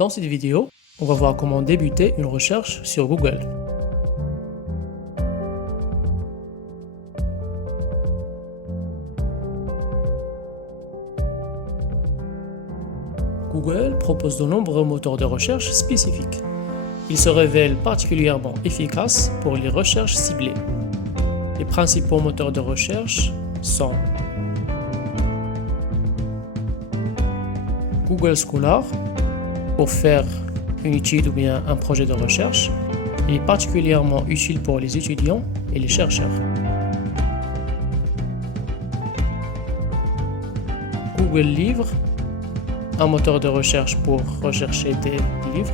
Dans cette vidéo, on va voir comment débuter une recherche sur Google. Google propose de nombreux moteurs de recherche spécifiques. Ils se révèlent particulièrement efficaces pour les recherches ciblées. Les principaux moteurs de recherche sont Google Scholar pour faire une étude ou bien un projet de recherche. Il est particulièrement utile pour les étudiants et les chercheurs. Google Livres, un moteur de recherche pour rechercher des livres.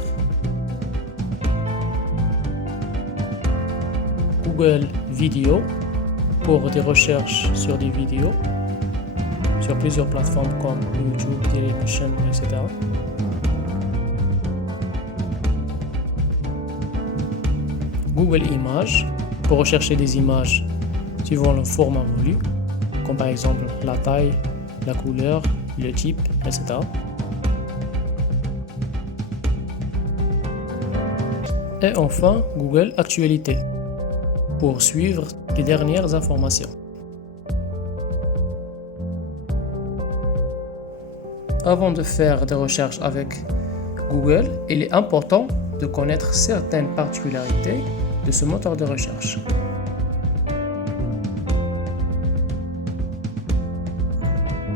Google Vidéo pour des recherches sur des vidéos sur plusieurs plateformes comme YouTube, Dailymotion, etc. Google Images pour rechercher des images suivant le format voulu, comme par exemple la taille, la couleur, le type, etc. Et enfin, Google Actualité pour suivre les dernières informations. Avant de faire des recherches avec Google, il est important de connaître certaines particularités de ce moteur de recherche.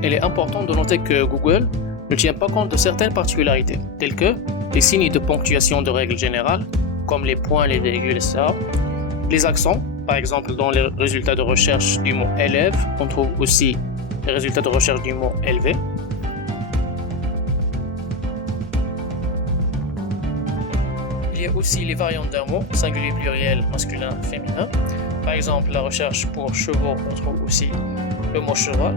Il est important de noter que Google ne tient pas compte de certaines particularités, telles que les signes de ponctuation de règle générale, comme les points, les virgules, etc. Les accents, par exemple dans les résultats de recherche du mot élève, on trouve aussi les résultats de recherche du mot élevé. Il y a aussi les variantes d'un mot, singulier, pluriel, masculin, féminin. Par exemple, la recherche pour chevaux, on trouve aussi le mot cheval.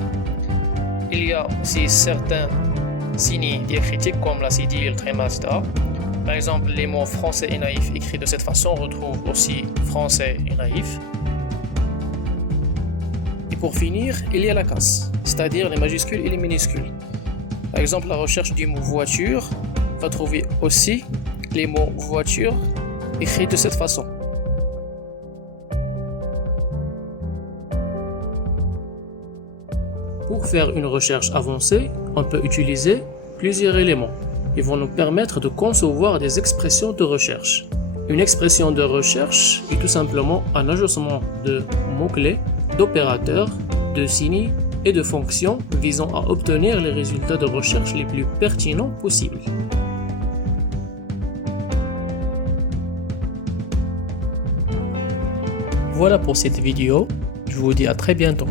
Il y a aussi certains signes diacritiques comme la cédille, le tréma, etc. Par exemple, les mots français et naïf écrits de cette façon, on retrouve aussi français et naïf. Et pour finir, il y a la casse, c'est-à-dire les majuscules et les minuscules. Par exemple, la recherche du mot voiture va trouver aussi les mots voiture écrits de cette façon. Pour faire une recherche avancée, on peut utiliser plusieurs éléments. Ils vont nous permettre de concevoir des expressions de recherche. Une expression de recherche est tout simplement un agencement de mots-clés, d'opérateurs, de signes et de fonctions visant à obtenir les résultats de recherche les plus pertinents possibles. Voilà pour cette vidéo, je vous dis à très bientôt.